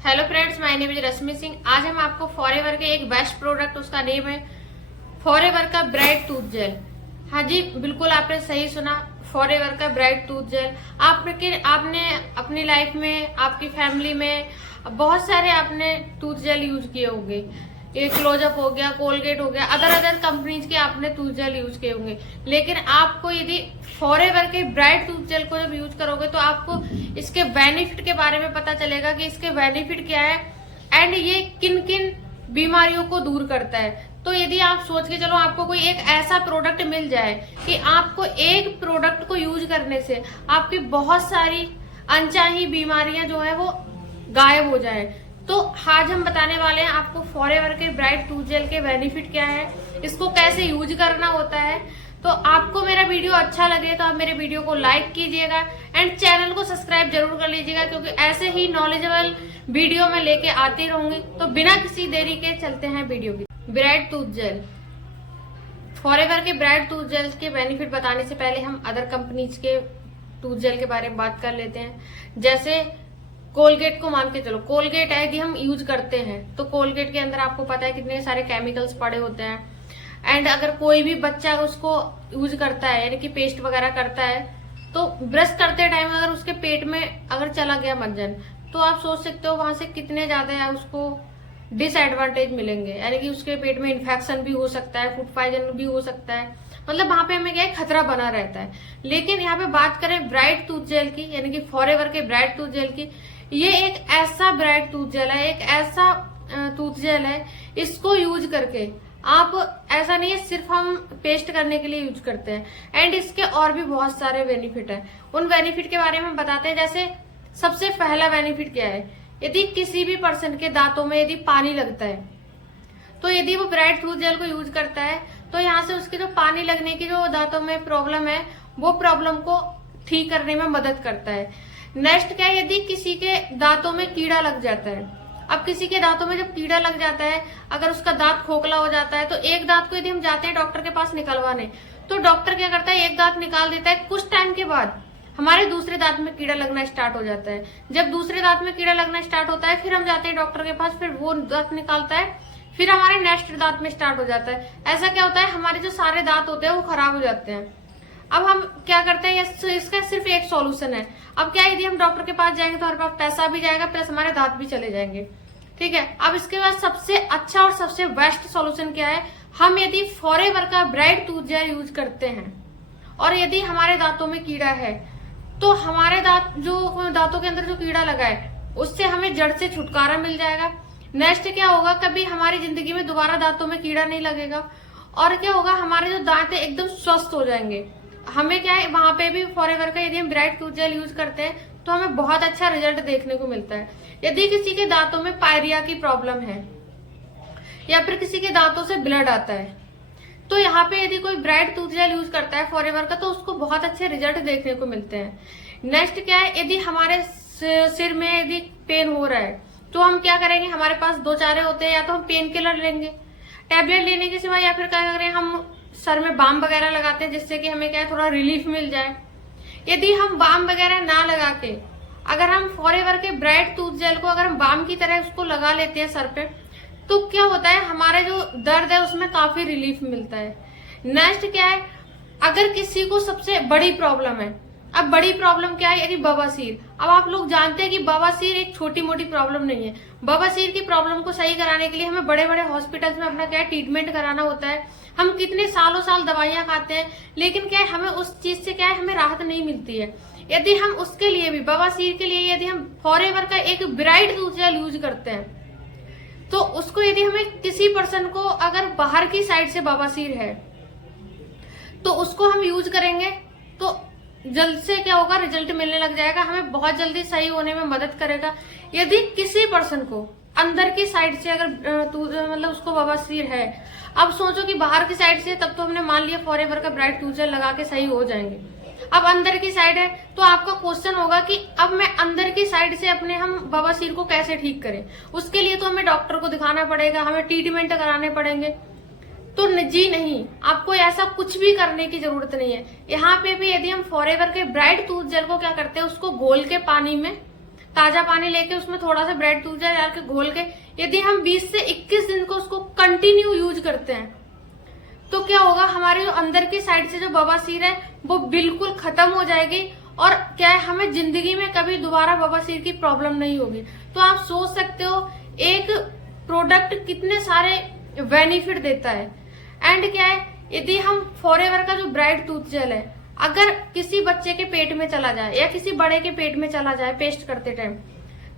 Hello friends, my name is Rashmi Singh. आज हम आपको फॉरएवर के एक बेस्ट प्रोडक्ट, उसका नेम है फॉरएवर का ब्राइट टूथ जेल। हाँ जी, बिल्कुल आपने सही सुना, फॉरएवर का ब्राइट टूथ जेल। आपने अपनी लाइफ में, आपकी फैमिली में बहुत सारे आपने टूथ जेल यूज किए होंगे। ये क्लोजअप हो गया, कोलगेट हो गया, अदर कंपनीज के आपने टूथ जेल यूज किए होंगे। लेकिन आपको यदि फॉरएवर के ब्राइट टूथ जेल को जब यूज करोगे तो आपको इसके बेनिफिट के बारे में पता चलेगा कि इसके बेनिफिट क्या है एंड ये किन किन बीमारियों को दूर करता है। तो यदि आप सोच के चलो, आपको कोई एक ऐसा प्रोडक्ट मिल जाए कि आपको एक प्रोडक्ट को यूज करने से आपकी बहुत सारी अनचाही बीमारियां जो है वो गायब हो जाए, तो आज हम बताने वाले हैं आपको फॉरएवर के ब्राइट टूथ जेल के बेनिफिट क्या है, इसको कैसे यूज करना होता है। तो आपको मेरा वीडियो अच्छा लगे तो आप मेरे वीडियो को लाइक कीजिएगा एंड चैनल को सब्सक्राइब जरूर कर लीजिएगा, क्योंकि ऐसे ही नॉलेजेबल वीडियो में लेके आती रहूंगी। तो बिना किसी देरी के चलते हैं वीडियो की। ब्राइट टूथ जेल, फॉरएवर के ब्राइट टूथ जेल के बेनिफिट बताने से पहले हम अदर कंपनीज के टूथ जेल के बारे में बात कर लेते हैं। जैसे कोलगेट को मान के चलो, कोलगेट यदि हम यूज करते हैं तो कोलगेट के अंदर आपको पता है कितने सारे केमिकल्स पड़े होते हैं। एंड अगर कोई भी बच्चा उसको यूज करता है, यानी कि पेस्ट वगैरह करता है, तो ब्रश करते टाइम अगर उसके पेट में अगर चला गया मंजन, तो आप सोच सकते हो वहां से कितने ज्यादा उसको डिसएडवांटेज मिलेंगे। यानी कि उसके पेट में इन्फेक्शन भी हो सकता है, फूड पॉइजन भी हो सकता है, मतलब वहां पे हमें क्या है, खतरा बना रहता है। लेकिन यहाँ पे बात करें ब्राइट टूथ जेल की, यानी कि फॉरएवर के ब्राइट टूथ जेल की, ये एक ऐसा ब्राइट टूथ जेल है, एक ऐसा टूथ जेल है, इसको यूज करके आप, ऐसा नहीं है सिर्फ हम पेस्ट करने के लिए यूज करते हैं, एंड इसके और भी बहुत सारे बेनिफिट है। उन बेनिफिट के बारे में बताते हैं। जैसे सबसे पहला बेनिफिट क्या है, यदि किसी भी पर्सन के दांतों में यदि पानी लगता है, तो यदि वो ब्राइट टूथ जेल को यूज करता है तो यहाँ से उसकी जो पानी लगने की जो दांतों में प्रॉब्लम है, वो प्रॉब्लम को ठीक करने में मदद करता है। नेक्स्ट क्या है, यदि किसी के दांतों में कीड़ा लग जाता है, अब किसी के दांतों में जब कीड़ा लग जाता है, अगर उसका दांत खोखला हो जाता है, तो एक दांत को यदि हम जाते हैं डॉक्टर के पास निकलवाने, तो डॉक्टर क्या करता है, एक दांत निकाल देता है। कुछ टाइम के बाद हमारे दूसरे दांत में कीड़ा लगना स्टार्ट हो जाता है। जब दूसरे दांत में कीड़ा लगना स्टार्ट होता है, फिर हम जाते हैं डॉक्टर के पास, फिर वो दांत निकालता है, फिर हमारे नेक्स्ट दांत में स्टार्ट हो जाता है। ऐसा क्या होता है, हमारे जो सारे दांत होते हैं वो खराब हो जाते हैं। अब हम क्या करते हैं, इसका सिर्फ एक सॉल्यूशन है। अब क्या, यदि हम डॉक्टर के पास जाएंगे तो हमारे पास पैसा भी जाएगा, प्लस हमारे दांत भी चले जाएंगे। ठीक है, अब इसके बाद सबसे अच्छा और सबसे बेस्ट सॉल्यूशन क्या है, हम यदि फॉरएवर का ब्राइट टूथ जेल यूज करते हैं और यदि हमारे दांतों में कीड़ा है, तो हमारे दांतों के अंदर जो कीड़ा लगा है उससे हमें जड़ से छुटकारा मिल जाएगा। नेक्स्ट क्या होगा, कभी हमारी जिंदगी में दोबारा दांतों में कीड़ा नहीं लगेगा, और क्या होगा, हमारे जो दांत है एकदम स्वस्थ हो जाएंगे। हमें क्या है, वहां पे भी फॉरएवर का यदि हम ब्राइट टूथ जेल यूज करते हैं तो हमें बहुत अच्छा रिजल्ट देखने को मिलता है। यदि किसी के दांतों में पायरिया की प्रॉब्लम है या फिर किसी के दांतों से ब्लड आता है, तो यहाँ पे यदि कोई ब्राइट टूथ जेल यूज करता है फॉरएवर का, तो उसको बहुत अच्छे रिजल्ट देखने को मिलते हैं। नेक्स्ट क्या है, यदि हमारे सिर में यदि पेन हो रहा है, तो हम क्या करेंगे, हमारे पास दो चारे होते हैं, या तो हम पेन किलर लेंगे टैबलेट लेने के सिवा, या फिर क्या करें, हम सर में बाम वगैरह लगाते हैं, जिससे कि हमें क्या है, थोड़ा रिलीफ मिल जाए। यदि हम बाम वगैरह ना लगा के अगर हम फॉरएवर के ब्राइट टूथ जेल को अगर हम बाम की तरह उसको लगा लेते हैं सर पे, तो क्या होता है, हमारे जो दर्द है उसमें काफी रिलीफ मिलता है। नेक्स्ट क्या है, अगर किसी को सबसे बड़ी प्रॉब्लम है, अब बड़ी प्रॉब्लम क्या है, यदि बवासीर। अब आप लोग जानते हैं कि बवासीर एक छोटी मोटी प्रॉब्लम नहीं है। बवासीर की प्रॉब्लम को सही कराने के लिए हमें बड़े बड़े हॉस्पिटल्स में अपना क्या है, ट्रीटमेंट कराना होता है। हम कितने सालों साल दवाइयां खाते हैं, लेकिन क्या है, हमें उस चीज से क्या है, हमें राहत नहीं मिलती है। यदि हम उसके लिए भी, बवासीर के लिए यदि हम फॉरएवर का एक ब्राइट टूथ जेल यूज करते हैं, तो उसको यदि हमें किसी पर्सन को अगर बाहर की साइड से बवासीर है, तो उसको हम यूज करेंगे तो जल्द से क्या होगा, रिजल्ट मिलने लग जाएगा, हमें बहुत जल्दी सही होने में मदद करेगा। यदि किसी पर्सन को अंदर की साइड से अगर मतलब उसको बवासीर है, अब सोचो कि बाहर की साइड से, तब तो हमने मान लिया फॉरएवर का ब्राइट टूथ जेल लगा के सही हो जाएंगे। अब अंदर की साइड है, तो आपका क्वेश्चन होगा कि अब मैं अंदर की साइड से अपने हम बवासीर को कैसे ठीक करें। उसके लिए तो हमें डॉक्टर को दिखाना पड़ेगा, हमें ट्रीटमेंट कराने पड़ेंगे। तो जी नहीं, आपको ऐसा कुछ भी करने की जरूरत नहीं है। यहाँ पे भी यदि हम फॉरएवर के ब्राइट टूथ जेल को क्या करते हैं, उसको घोल के पानी में ताजा पानी लेके उसमें थोड़ा सा ब्रेड टूथ जेल डाल के घोल के यदि हम 20 से 21 दिन को उसको कंटिन्यू यूज करते हैं तो क्या होगा, हमारे जो अंदर की साइड से जो बवासीर है वो बिल्कुल खत्म हो जाएगी और क्या है, हमें जिंदगी में कभी दोबारा बवासीर की प्रॉब्लम नहीं होगी। तो आप सोच सकते हो एक प्रोडक्ट कितने सारे बेनिफिट देता है। एंड क्या है, यदि हम फॉरएवर का जो ब्राइट टूथ जेल है अगर किसी बच्चे के पेट में चला जाए या किसी बड़े के पेट में चला जाए पेस्ट करते टाइम,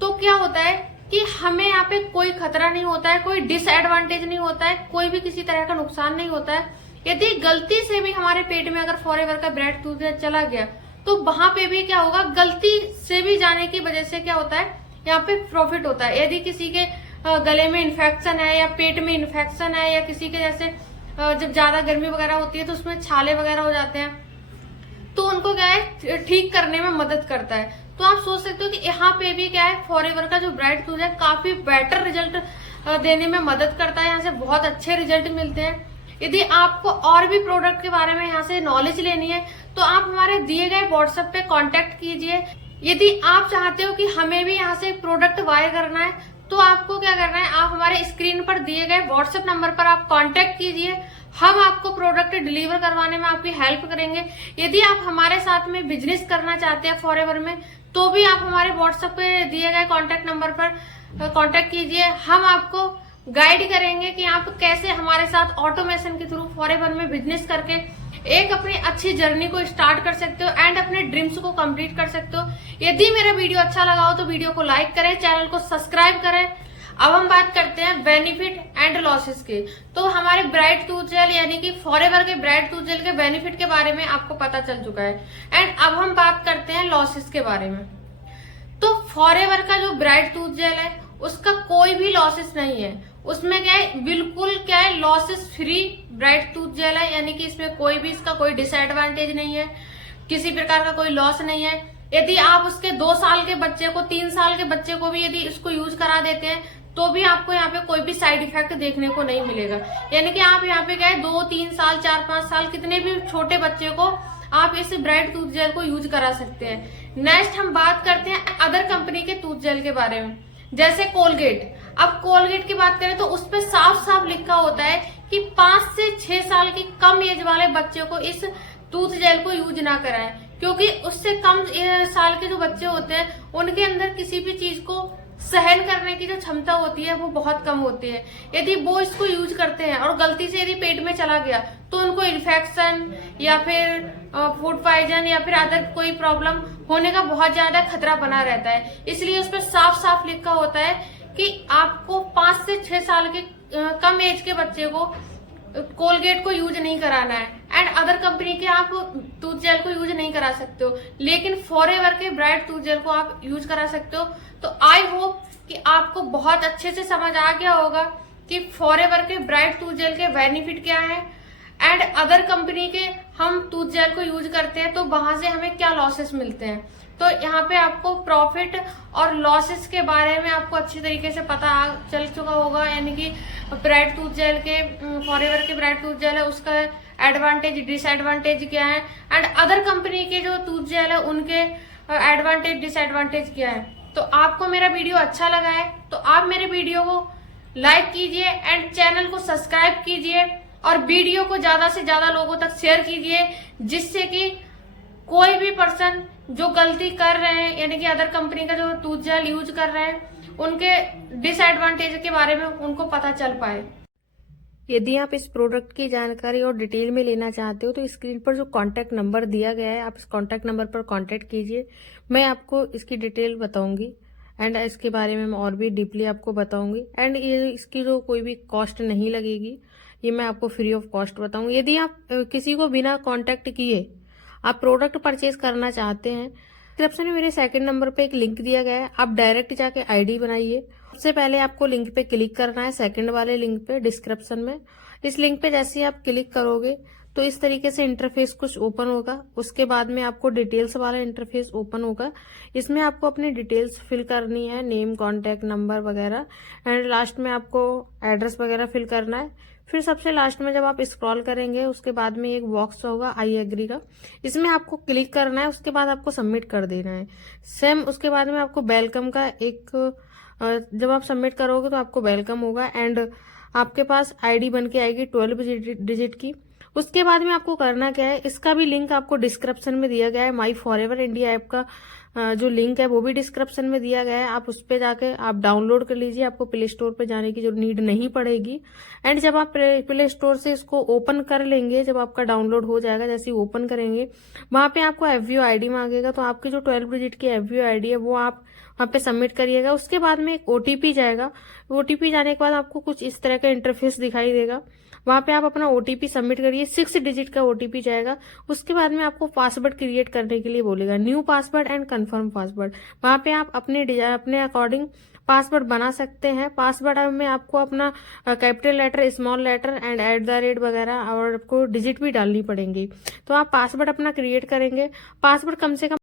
तो क्या होता है कि हमें यहाँ पे कोई खतरा नहीं होता है, कोई डिसएडवांटेज नहीं होता है, कोई भी किसी तरह का नुकसान नहीं होता है। यदि गलती से भी हमारे पेट में अगर फॉरएवर का ब्राइट टूथ जेल चला गया तो वहां पे भी क्या होगा, गलती से भी जाने की वजह से क्या होता है, यहाँ पे प्रॉफिट होता है। यदि किसी के गले में इन्फेक्शन है या पेट में इन्फेक्शन है या किसी के जैसे जब ज्यादा गर्मी वगैरह होती है तो उसमें छाले वगैरह हो जाते हैं, तो उनको क्या है ठीक करने में मदद करता है। तो आप सोच सकते हो कि यहाँ पे भी क्या है, फॉरएवर का जो ब्राइट टूथ है काफी बेटर रिजल्ट देने में मदद करता है। यहाँ से बहुत अच्छे रिजल्ट मिलते हैं। यदि आपको और भी प्रोडक्ट के बारे में यहाँ से नॉलेज लेनी है तो आप हमारे दिए गए व्हाट्सएप पे कांटेक्ट कीजिए। यदि आप चाहते हो कि हमें भी यहाँ से प्रोडक्ट बाय करना है तो आपको क्या करना है, आप हमारे स्क्रीन पर दिए गए व्हाट्सएप नंबर पर आप कांटेक्ट कीजिए, हम आपको प्रोडक्ट डिलीवर करवाने में आपकी हेल्प करेंगे। यदि आप हमारे साथ में बिजनेस करना चाहते हैं फॉरएवर में तो भी आप हमारे व्हाट्सएप पे दिए गए कांटेक्ट नंबर पर कांटेक्ट कीजिए। हम आपको गाइड करेंगे कि आप कैसे हमारे साथ ऑटोमेशन के थ्रू फॉरएवर में बिजनेस करके एक अपनी अच्छी जर्नी को स्टार्ट कर सकते हो एंड अपने ड्रीम्स को कंप्लीट कर सकते हो। यदि मेरा वीडियो अच्छा लगा हो तो वीडियो को लाइक करें, चैनल को सब्सक्राइब करें। अब हम बात करते हैं बेनिफिट एंड लॉसेस की। तो हमारे ब्राइट टूथ जेल यानी कि फॉरएवर के ब्राइट टूथ जेल के बेनिफिट के बारे में आपको पता चल चुका है। एंड अब हम बात करते हैं लॉसेस के बारे में। तो फॉरएवर का जो ब्राइट टूथ जेल है उसका कोई भी लॉसेस नहीं है, उसमें क्या है बिल्कुल क्या है लॉसेस फ्री ब्राइट टूथ जेल है, यानी कि इसमें कोई भी इसका कोई डिसएडवांटेज नहीं है, किसी प्रकार का कोई लॉस नहीं है। यदि आप उसके 2 साल के बच्चे को 3 साल के बच्चे को भी यदि इसको यूज करा देते हैं तो भी आपको यहाँ पे कोई भी साइड इफेक्ट देखने को नहीं मिलेगा। यानी कि आप यहाँ पे क्या है 2, 3 साल, 4, 5 साल कितने भी छोटे बच्चे को आप इस ब्राइट टूथ जेल को यूज करा सकते हैं। नेक्स्ट हम बात करते हैं अदर कंपनी के टूथ जेल के बारे में, जैसे कोलगेट। अब कोलगेट की बात करें तो उस पर साफ साफ लिखा होता है कि 5 से 6 साल की कम एज वाले बच्चे को इस टूथ जेल को यूज ना कराएं, क्योंकि उससे कम साल के जो बच्चे होते हैं उनके अंदर किसी भी चीज को सहन करने की जो क्षमता होती है वो बहुत कम होती है। यदि वो इसको यूज करते हैं और गलती से यदि पेट में चला गया तो उनको इन्फेक्शन या फिर फूड पॉइजन या फिर अदर कोई प्रॉब्लम होने का बहुत ज्यादा खतरा बना रहता है। इसलिए उस पर साफ साफ लिखा होता है कि आपको 5 से 6 साल के कम एज के बच्चे को कोलगेट को यूज नहीं कराना है एंड अदर कंपनी के आप टूथ जेल को यूज नहीं करा सकते हो, लेकिन फॉरएवर के ब्राइट टूथ जेल को आप यूज करा सकते हो। तो आई होप कि आपको बहुत अच्छे से समझ आ गया होगा कि फॉरएवर के ब्राइट टूथ जेल के बेनिफिट क्या है एंड अदर कंपनी के हम टूथ जेल को यूज करते हैं तो वहां से हमें क्या लॉसेस मिलते हैं। तो यहाँ पे आपको प्रॉफिट और लॉसेस के बारे में आपको अच्छी तरीके से पता चल चुका होगा, यानी कि ब्राइट टूथ जेल के फॉरएवर के ब्राइट टूथ जेल है उसका एडवांटेज डिसएडवांटेज क्या है एंड अदर कंपनी के जो टूथ जेल है उनके एडवांटेज डिसएडवांटेज क्या है। तो आपको मेरा वीडियो अच्छा लगा है तो आप मेरे वीडियो को लाइक कीजिए एंड चैनल को सब्सक्राइब कीजिए और वीडियो को ज्यादा से ज्यादा लोगों तक शेयर कीजिए, जिससे कि कोई भी पर्सन जो गलती कर रहे हैं यानी कि अदर कंपनी का जो टूथ जेल यूज कर रहे हैं उनके डिसएडवांटेज के बारे में उनको पता चल पाए। यदि आप इस प्रोडक्ट की जानकारी और डिटेल में लेना चाहते हो तो स्क्रीन पर जो कांटेक्ट नंबर दिया गया है आप इस कांटेक्ट नंबर पर कांटेक्ट कीजिए। मैं आपको इसकी डिटेल बताऊंगी एंड इसके बारे में मैं और भी डीपली आपको बताऊंगी एंड ये इसकी जो कोई भी कॉस्ट नहीं लगेगी, ये मैं आपको फ्री ऑफ कॉस्ट बताऊंगी। यदि आप किसी को बिना कांटेक्ट किए आप प्रोडक्ट परचेज करना चाहते हैं, डिस्क्रिप्शन में मेरे सेकंड नंबर पे एक लिंक दिया गया है, आप डायरेक्ट जाके आईडी बनाइए। सबसे पहले आपको लिंक पे क्लिक करना है, सेकंड वाले लिंक पे डिस्क्रिप्शन में। इस लिंक पे जैसे ही आप क्लिक करोगे तो इस तरीके से इंटरफेस कुछ ओपन होगा। उसके बाद में आपको डिटेल्स वाला इंटरफेस ओपन होगा। इसमें आपको अपनी डिटेल्स फिल करनी है, नेम, कॉन्टैक्ट नंबर वगैरह, एंड लास्ट में आपको एड्रेस वगैरह फिल करना है। फिर सबसे लास्ट में जब आप स्क्रॉल करेंगे उसके बाद में एक बॉक्स होगा आई एग्री का, इसमें आपको क्लिक करना है। उसके बाद आपको सबमिट कर देना है। सेम उसके बाद में आपको वेलकम का एक जब आप सबमिट करोगे तो आपको वेलकम होगा एंड आपके पास आईडी बन के आएगी 12 डिजिट की। उसके बाद में आपको करना क्या है, इसका भी लिंक आपको डिस्क्रिप्शन में दिया गया है। माई फॉरएवर इंडिया ऐप का जो लिंक है वो भी डिस्क्रिप्शन में दिया गया है। आप उस पर जाके आप डाउनलोड कर लीजिए, आपको प्ले स्टोर पे जाने की जो नीड नहीं पड़ेगी। एंड जब आप प्ले स्टोर से इसको ओपन कर लेंगे, जब आपका डाउनलोड हो जाएगा, जैसे ही ओपन करेंगे वहां पे आपको एफवीओ आईडी मांगेगा। तो आपकी जो 12 डिजिट की एफवीओ आईडी है वो आप वहां पे सबमिट करिएगा। उसके बाद में एक ओटीपी जाएगा। ओटीपी जाने के बाद आपको कुछ इस तरह का इंटरफेस दिखाई देगा। वहां पे आप अपना ओटीपी सबमिट करिए। 6 डिजिट का ओटीपी जाएगा। उसके बाद में आपको पासवर्ड क्रिएट करने के लिए बोलेगा, new password and confirm password. वहां पे आप अपने अकॉर्डिंग पासवर्ड बना सकते हैं। पासवर्ड में आपको अपना capital letter, small letter and @ वगैरह और आपको डिजिट भी डालनी पड़ेंगी। तो आप पासवर्ड अपना क्रिएट करेंगे। पासवर्ड कम से कम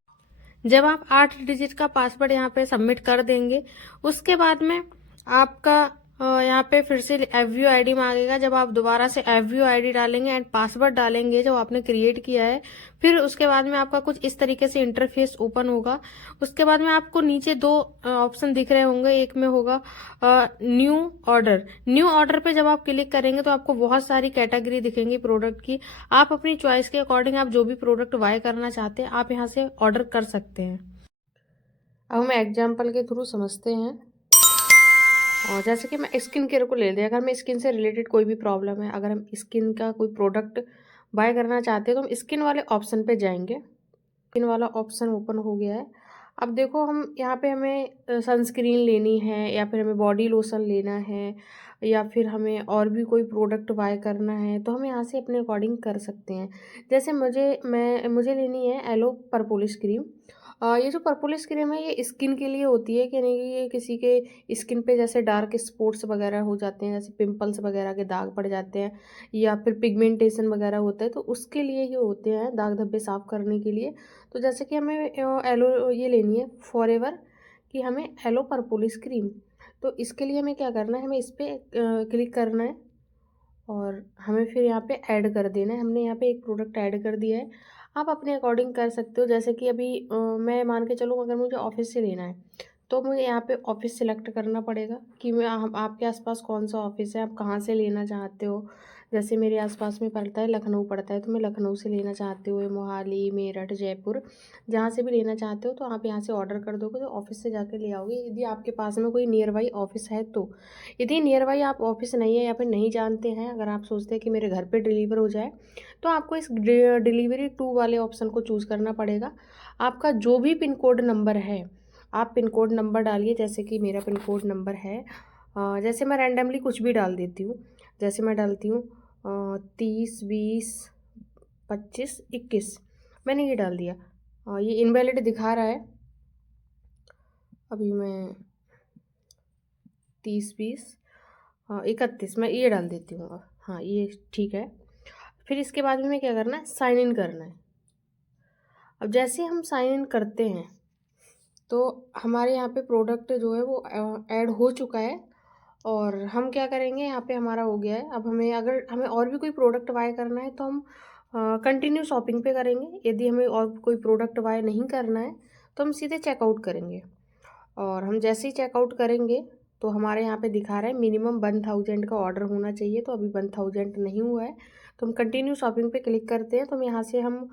जब आप 8 डिजिट का पासवर्ड यहाँ पे सबमिट कर देंगे उसके बाद में आपका यहाँ पे फिर से एफवीओ आईडी मांगेगा। जब आप दोबारा से एफवीओ आईडी डालेंगे एंड पासवर्ड डालेंगे जो आपने क्रिएट किया है, फिर उसके बाद में आपका कुछ इस तरीके से इंटरफेस ओपन होगा। उसके बाद में आपको नीचे 2 ऑप्शन दिख रहे होंगे। एक में होगा न्यू ऑर्डर। न्यू ऑर्डर पे जब आप क्लिक करेंगे तो आपको बहुत सारी कैटेगरी दिखेंगी प्रोडक्ट की। आप अपनी चॉइस के अकॉर्डिंग आप जो भी प्रोडक्ट बाय करना चाहते हैं आप यहाँ से ऑर्डर कर सकते हैं। अब हम एग्जाम्पल के थ्रू समझते हैं। और जैसे कि मैं स्किन केयर को ले लिया, अगर मैं स्किन से रिलेटेड कोई भी प्रॉब्लम है, अगर हम स्किन का कोई प्रोडक्ट बाय करना चाहते हैं तो हम स्किन वाले ऑप्शन पे जाएंगे। स्किन वाला ऑप्शन ओपन हो गया है। अब देखो हम यहाँ पे हमें सनस्क्रीन लेनी है या फिर हमें बॉडी लोशन लेना है या फिर हमें और भी कोई प्रोडक्ट बाय करना है तो हम यहाँ से अपने अकॉर्डिंग कर सकते हैं। जैसे मुझे लेनी है एलो परपोलिस क्रीम। ये जो परपोलिस क्रीम है ये स्किन के लिए होती है कि नहीं, ये किसी के स्किन पे जैसे डार्क स्पॉट्स वगैरह हो जाते हैं, जैसे पिंपल्स वगैरह के दाग पड़ जाते हैं या फिर पिगमेंटेशन वगैरह होता है, तो उसके लिए ये होते हैं, दाग धब्बे साफ करने के लिए। तो जैसे कि हमें एलो ये लेनी है फॉरएवर कि हमें एलो परपोलिस क्रीम, तो इसके लिए हमें क्या करना है, हमें इस पर क्लिक करना है और हमें फिर यहाँ पे ऐड कर देना है। हमने यहाँ पे एक प्रोडक्ट ऐड कर दिया है। आप अपने अकॉर्डिंग कर सकते हो। जैसे कि अभी मैं मान के चलूँ अगर मुझे ऑफिस से लेना है तो मुझे यहाँ पे ऑफिस सिलेक्ट करना पड़ेगा कि आपके आसपास कौन सा ऑफिस है, आप कहाँ से लेना चाहते हो। जैसे मेरे आसपास में पड़ता है लखनऊ पड़ता है तो मैं लखनऊ से लेना चाहती हूँ, मोहाली, मेरठ, जयपुर, जहाँ से भी लेना चाहते हो तो आप यहाँ से ऑर्डर कर दोगे तो ऑफिस से जाकर ले आओगे। यदि आपके पास में कोई नियर बाई ऑफिस है तो। यदि नियर बाई आप ऑफिस नहीं है या फिर नहीं जानते हैं, अगर आप सोचते हैं कि मेरे घर पे डिलीवर हो जाए तो आपको इस डिलीवरी टू वाले ऑप्शन को चूज़ करना पड़ेगा। आपका जो भी पिन कोड नंबर है आप पिन कोड नंबर डालिए। जैसे कि मेरा पिन कोड नंबर है जैसे मैं रैंडमली कुछ भी डाल देती हूँ। जैसे मैं डालती हूँ 30 20 25 21, मैंने ये डाल दिया। ये इनवैलिड दिखा रहा है। अभी मैं 30 20 31 मैं ये डाल देती हूँ। हाँ ये ठीक है। फिर इसके बाद में क्या करना है, साइन इन करना है। अब जैसे हम साइन इन करते हैं तो हमारे यहाँ पे प्रोडक्ट जो है वो ऐड हो चुका है और हम क्या करेंगे, यहाँ पे हमारा हो गया है। अब अगर हमें और भी कोई प्रोडक्ट बाय करना है तो हम कंटिन्यू शॉपिंग पे करेंगे। यदि हमें और कोई प्रोडक्ट बाय नहीं करना है तो हम सीधे चेकआउट करेंगे। और हम जैसे ही चेकआउट करेंगे तो हमारे यहाँ पे दिखा रहा है मिनिमम 1000 का ऑर्डर होना चाहिए, तो अभी 1000 नहीं हुआ है। तो हम कंटिन्यू शॉपिंग पे क्लिक करते हैं। तो हम यहाँ से हम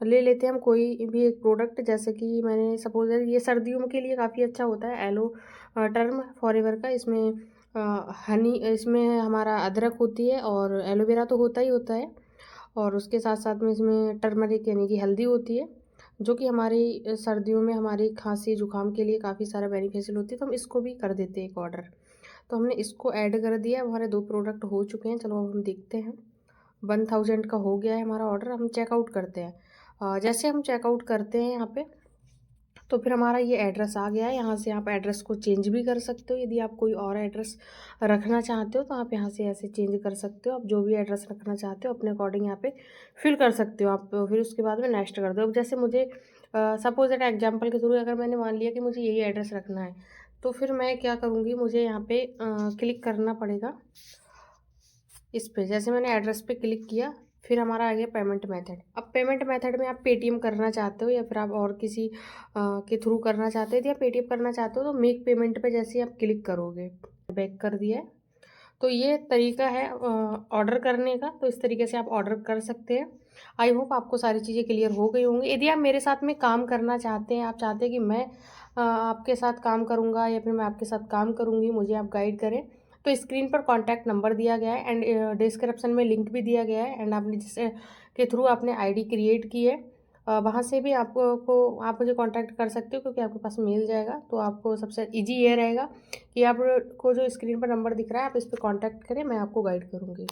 ले लेते हैं हम कोई भी एक प्रोडक्ट। जैसे कि मैंने सपोज ये सर्दियों के लिए काफ़ी अच्छा होता है एलो टर्म फॉरएवर का। इसमें हनी, इसमें हमारा अदरक होती है और एलोवेरा तो होता ही होता है और उसके साथ साथ में इसमें टर्मरिक यानी कि हल्दी होती है जो कि हमारी सर्दियों में हमारी खांसी जुकाम के लिए काफ़ी सारा बेनिफिशियल होती है। तो हम इसको भी कर देते हैं एक ऑर्डर। तो हमने इसको ऐड कर दिया। हमारे 2 प्रोडक्ट हो चुके हैं। चलो अब हम देखते हैं। 1000 का हो गया है हमारा ऑर्डर। हम चेकआउट करते हैं। जैसे हम चेकआउट करते हैं यहाँ पे तो फिर हमारा ये एड्रेस आ गया है। यहाँ से आप एड्रेस को चेंज भी कर सकते हो। यदि आप कोई और एड्रेस रखना चाहते हो तो आप यहाँ से ऐसे चेंज कर सकते हो। आप जो भी एड्रेस रखना चाहते हो अपने अकॉर्डिंग यहाँ पे फिल कर सकते हो आप। फिर उसके बाद में नेक्स्ट कर दो। अब जैसे मुझे सपोज एट एग्जाम्पल के थ्रू अगर मैंने मान लिया कि मुझे यही एड्रेस रखना है, तो फिर मैं क्या करूँगी, मुझे यहाँ पे क्लिक करना पड़ेगा इस पे। जैसे मैंने एड्रेस पे क्लिक किया, फिर हमारा आ गया पेमेंट मेथड। अब पेमेंट मेथड में आप पेटीएम करना चाहते हो या फिर आप और किसी के थ्रू करना चाहते हो। यदि आप पेटीएम करना चाहते हो तो मेक पेमेंट पे जैसे आप क्लिक करोगे, बैक कर दिया है। तो ये तरीका है ऑर्डर करने का। तो इस तरीके से आप ऑर्डर कर सकते हैं। आई होप आपको सारी चीज़ें क्लियर हो गई होंगी। यदि आप मेरे साथ में काम करना चाहते हैं, आप चाहते हैं कि मैं आपके साथ काम करूँगा या फिर मैं आपके साथ काम करूँगी, मुझे आप गाइड करें, तो स्क्रीन पर कॉन्टैक्ट नंबर दिया गया है एंड डिस्क्रिप्शन में लिंक भी दिया गया है। एंड आपने जिससे के थ्रू आपने आईडी क्रिएट की है, वहाँ से भी आप मुझे कांटेक्ट कर सकते हो, क्योंकि आपके पास मिल जाएगा। तो आपको सबसे इजी ये रहेगा कि आपको जो स्क्रीन पर नंबर दिख रहा है आप इस पर कांटेक्ट करें, मैं आपको गाइड करूँगी।